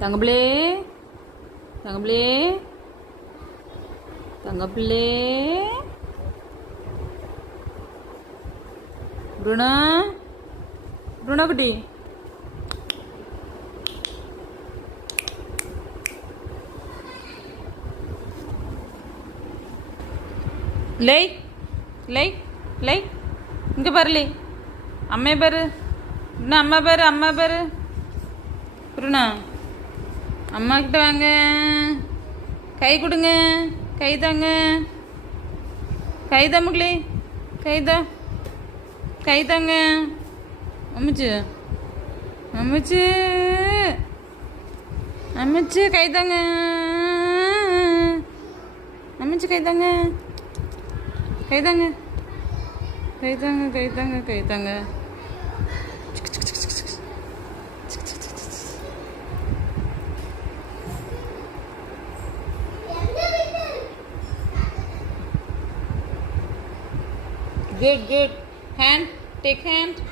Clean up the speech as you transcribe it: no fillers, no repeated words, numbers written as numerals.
தங்கப்பிள்ளே தங்கப்பிள்ளே தங்கப்பிள்ளே புருணா புருணா குட்டி லை லை லை இங்கே பாருலே அம்மையை பாரு புருணா அம்மா பாரு புருணா அம்மா கிட்ட வாங்க கை கொடுங்க கை தாங்க கை தான் முகலே கை தாங்க அம்மிச்சு அம்மிச்சு அம்மிச்சு கை தாங்க அம்மிச்சு கை தாங்க கை தாங்க கை தாங்க கை தாங்க கை தாங்க Good. Hand. Take hand.